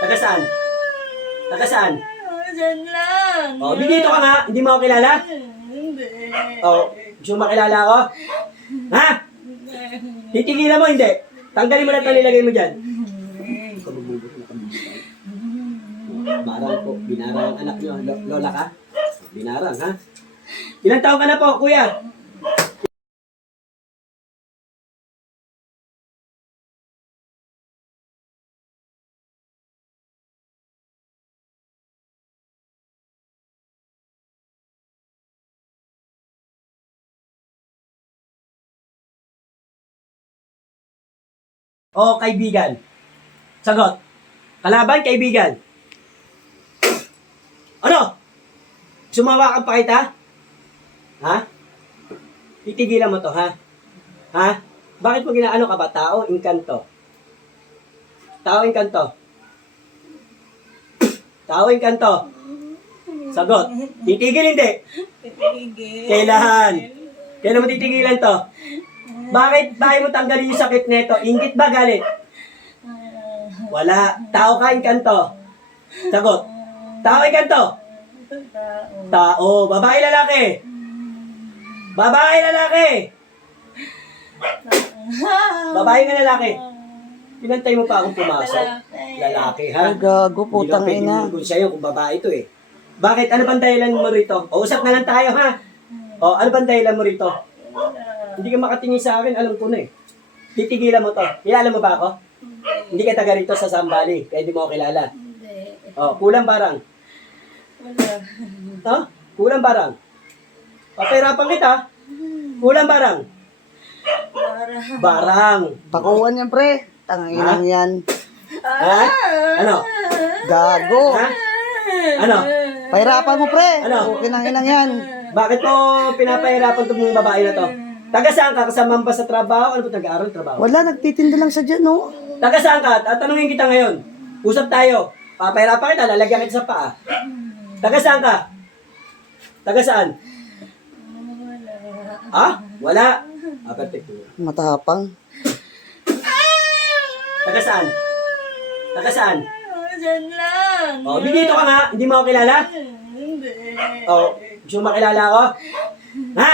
Taga saan? Taga saan? Diyan lang. Oh, di dito ka nga. Hindi mo ako kilala? Hindi. Oh, gusto mo makilala ako? Ha? Titigilan mo, hindi. Tanggalin mo lahat ng nilagay mo dyan. Barang po, binarang ang anak nyo. Lola ka? Binarang, ha? Ilang taon ka na po, kuya? O, kaibigan? Sagot. Kalaban, kaibigan? Ano? Sumawakan pa kita? Ha? Titigilan mo to, ha? Ha? Bakit mo ginaano ka ba? Tao, inkanto. Tao, inkanto. Tao, inkanto. Sagot. Titigil, hindi. Titigil. Kailan? Kailan mo titigilan to? Bakit mo tanggalin yung sakit neto? Ingit ba galit? Wala. Tao ka, inkanto. Sagot. Tao, inkanto. Tao. Babae, lalaki. Babae, lalaki. Babae nga lalaki. Pinantay mo pa akong pumasok. Lalaki, ha? Ay, gago, Hindi putang ka pwede ina. mungkol sa'yo kung babae ito eh. Bakit? Ano bang dahilan mo rito? O, usap na lang tayo, ha? O, ano bang dahilan mo rito? Hindi ka makatingin sa akin, alam ko na eh. Titigilan mo to. Kilala mo ba ako? Hindi ka taga rito sa Zambali, kaya hindi mo ako kilala. Hindi. O, kulang barang. Wala. Ha? Kulang barang. Papahirapan kita. Kulang barang. Para. Barang. Pakuhan yan, pre. Tanginang yan. Ha? Ano? Gago. Ha? Ano? Pahirapan mo, pre. Ano? Kinanginang yan. Bakit mo pinapahirapan itong babae na to? Taga saan ka? Kasama ba sa trabaho? Ano ba nag-aaral trabaho? Wala, nagtitinda lang siya dyan, no? Taga saan ka? Tatanungin kita ngayon. Usap tayo. Papahirapan kita, lalagyan kita sa paa. Taga saan ka? Taga saan? Wala. Ha? Wala. Perfect. Matapang. Taga saan? Taga saan? Diyan lang. Oh, di dito ka nga. Hindi mo ako kilala? Hindi. Oh, gusto mo makilala ako? Ha?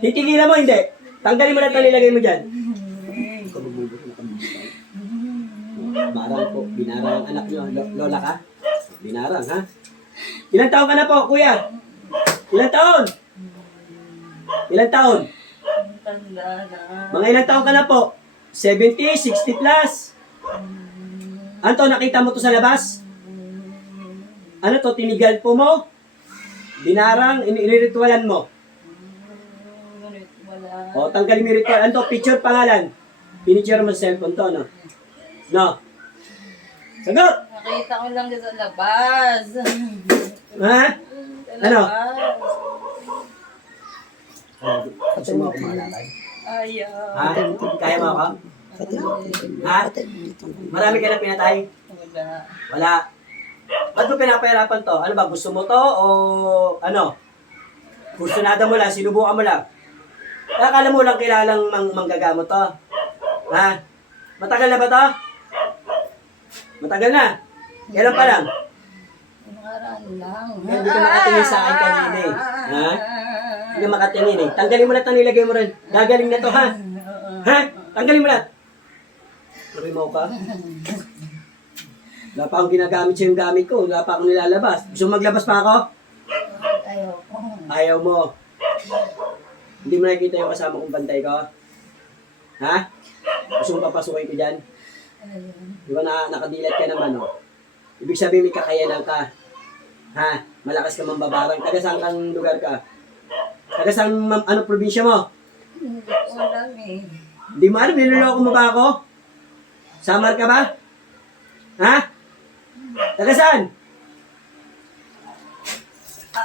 Titigilan mo, hindi. Tanggalin mo lahat ng nilagay mo dyan. Barang po, binarang ang anak nyo. Lola ka? Binarang, ha? Ilang taon ka na po, kuya? Ilang taon? Ilang taon? Tanda na. Mga ilang taon ka na po? 70, 60 plus? Ano to, nakita mo to sa labas? Ano to, tinigal po mo? Binarang, iniritualan mo? Wala. O, tanggalin mo yung ritual. Ano to, picture pangalan? Pinicture mo sa cellphone to, no? No? Sagot! Nakita ko lang sa labas. Ha? Sa Ano? labas. Gusto mo ako makalakay? Ayaw. Ha? Kaya mo ako? Ha? Marami ka na pinatay? Wala. Wala. Ba't mo pinapahirapan to? Ano ba, gusto mo to o ano? Kursunada mo lang, sinubukan mo lang. Akala mo lang kilalang manggagamot to? Ha? Matagal na ba to? Matagal na? Kailan pa lang? Nakaraan lang. Hindi ka makatingin sa akin kanina eh. Ha? Hindi ka makatingin eh. Tanggalin mo lahat ng nilagay mo rin. Gagaling na to, ha? Ha? Tanggalin mo lahat. Marimaw ka? Wala pa akong ginagamit sa yung gamit ko. Wala pa akong nilalabas. Gusto mo maglabas pa ako? Ayaw ko. Ayaw mo. Hindi mo nakikita yung kasama kong bantay ko? Ha? Gusto mo papasukin ko dyan? Di ba nakadilat ka naman, oh? Ibig sabihin may kakayanan ka. Ha? Malakas ka mambabarang. Taga saan kang lugar ka? Taga saan, ano probinsya mo? Hindi ko alam eh. Hindi mo alam, niloloko mo ba ako? Samar ka ba? Ha? Taga saan?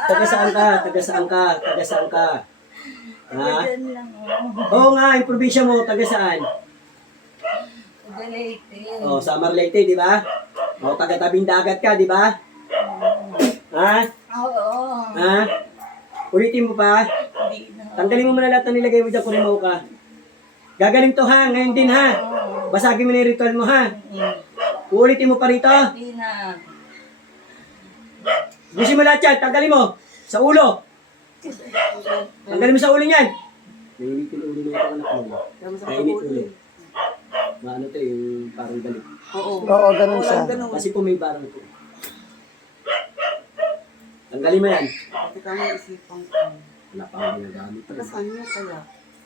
Taga saan ka? Taga saan ka? Taga saan ka? Ha? Diyan lang ako. Oo nga, yung probinsya mo, taga saan? Leyte. Oh, Samar Leyte, di ba? Oh, taga tabing dagat ka, di ba? Ha? Oo. Ha? Ulitin mo pa. Hindi na. Tanggalin mo muna lahat ng nilagay mo dyan, kurimaw ka. Gagaling to ha, ngayon din ha. Basagin mo na yung ritual mo ha. Uulitin mo pa rito. Hindi na. Busin mo lahat yan. Tanggalin mo. Sa ulo. Tanggalin mo sa ulo niyan. Nainitin ulo na yung anak mo. Nainit ulo. Maano to yung parang galit. Oo, ganun siya. Kasi po may barang po. Tanggalin mo yan. Teka mo isipang ko. Wala pa akong ginagamit. Saan niya kaya?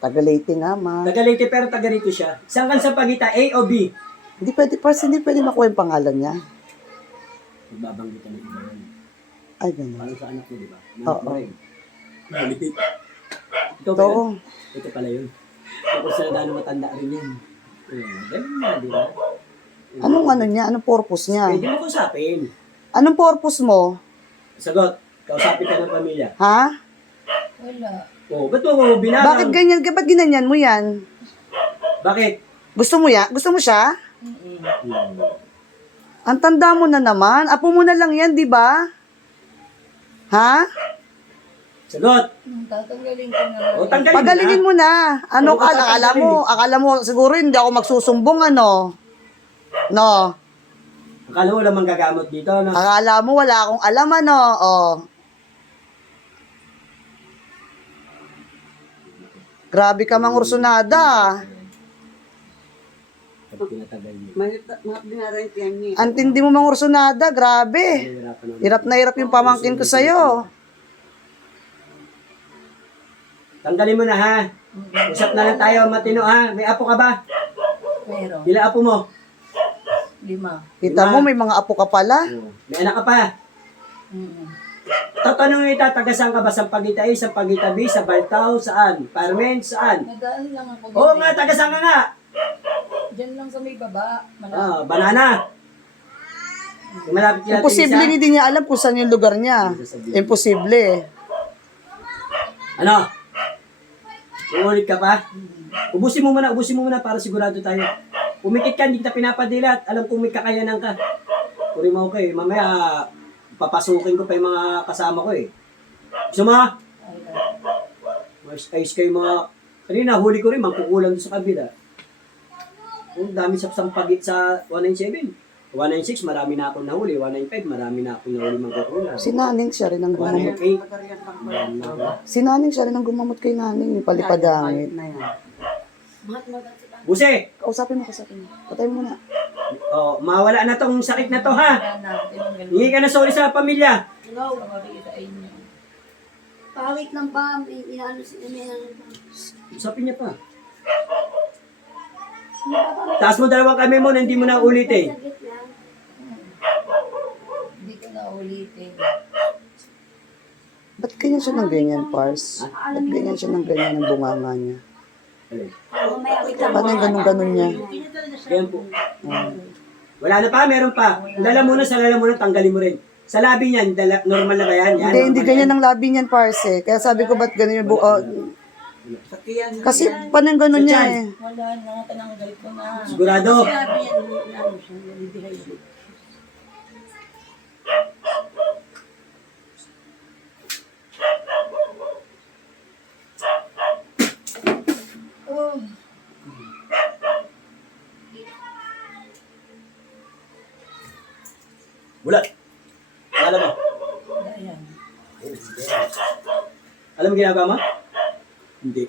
Tagalite nga, ma. Tagalite pero taga-rito siya. Saan kan sa pagita? A o B? Hindi pwede, Pars, hindi pwede makuha yung pangalan niya. Magbabanggit ka ng iba yan. Ay, ganun. Parang sa anak mo, di ba? Oo. Ito ba Oo. yun? Ito pala yun. Tapos na dahil matanda rin yan. Ganun na, di ba? Anong ano niya? Anong purpose niya? Pwede mo kausapin. Anong purpose mo? Sagot, kausapin ka ng pamilya. Ha? Wala. Oh, ba't mo binarang? Bakit ganyan? Ba't ginanyan mo yan? Bakit? Gusto mo yan? Gusto mo siya? Hmm. Ang tanda mo na naman. Apo mo na lang yan, di ba? Ha? Sagot. Tatanggalin ko na. O, tanggalin Pagalingin mo na. mo na. Ano, Oo, akala mo, siguro hindi ako magsusumbong, ano? No. Akala mo lamang gagamot dito, no? Akala mo wala akong alam, ano? Oh. Grabe ka mang ursunada. Pag tinatagal mo. Mahirap dinaran yan niya. Ang tindi mo mang ursunada, grabe. Nahihirapan ako. Hirap na hirap yung pamangkin ko sa'yo. Tanggalin mo na, ha? Usap na lang tayo, matino, ha? May apo ka ba? Meron. Ilang apo mo? 5. Kita mo, may mga apo ka pala. May anak ka pa? Tatanungin kita, taga saan ka ba? Sa Pagita A, sa Pagita B, sa Baltao, saan? Parmen, saan? Nadaan lang ako. Oo nga, taga saan ka nga? Diyan lang sa may baba. Banana. Yung malapit kila Imposible Teresa. hindi niya alam kung saan yung lugar niya. Imposible. Ano? Uulit ka pa? Ubusin mo muna para sigurado tayo. Pumikit ka, hindi kita pinapadilat. Alam kong may kakayanan ka. Puri mo ako eh. Mamaya, papasukin ko pa yung mga kasama ko eh. Gusto mo? Mas ayos kayo mga... Kanina, huli ko rin, mangkukulang doon sa kabila. Ang dami sa sampagit sa 197. 196, marami na akong nahuli. 195, marami na akong nahuli mangkukulang. Si Naning siya rin ang gumamot. 198, Si Naning siya rin ang gumamot kay Naning. Yung palipadangit. Na yan. Buse! Kausapin mo. Patay mo na. Oh, mawala na tong sakit na to ha. Wala na. Tinanggal ko. Hingi ka na sorry sa pamilya. Sorry sa inyo. Pawit lang ba? May inaano si Usapin niya pa. Taas mo dalawang kami mo na hindi mo na ulitin. Hindi ko na ulitin. Ba't ganyan siya ng ganyan, Pars? Ba't ganyan siya ng ganyan ang bunganga niya? Paano yung ganun-ganun niya? Yan po. Wala na pa, meron pa. Lalamunan sa lalamunan, tanggalin mo rin. Sa labi niyan, normal na ba yan? Yan, Hindi normal ganyan yan. ang labi niyan, Pars eh. Kaya sabi ko, ba't ganun yung Sakiyan. kasi paano yung ganun niya eh? Wala na. Tinanggal ko na. Sigurado. Oh. Bulat. Alam mo. Ayan. Alam mo ginagawa mo? Hindi.